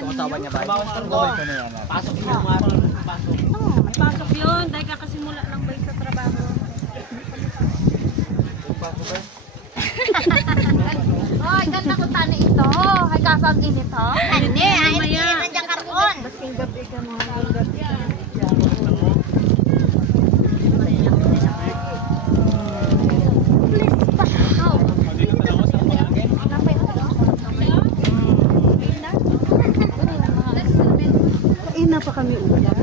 Tumatawan niya ba? Pasok yun. Pasok yun. Dahil kakasimula lang ba sa trabaho? Oh, ganda ko tani ito. Ay kasam din ito. Hindi, ay nandiyan karon. Basing gabi ka mo. Gabi ka. Ina pa kami ulan.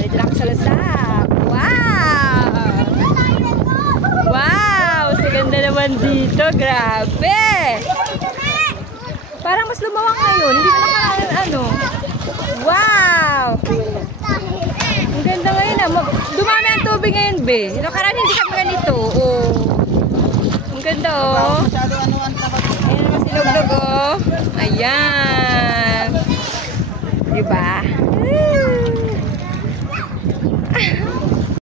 Dito lang sa Lasap. Wow! Wow! Sa ganda naman dito. Grabe! Parang mas lumawang ngayon. Hindi na naman ano. Wow! Ang ganda ngayon ah. Dumami ang tubig ngayon, be. Nakaraan hindi kami ganito. Oh. Ang ganda oh. Ayan naman si Lugdog oh. Ayan. Diba?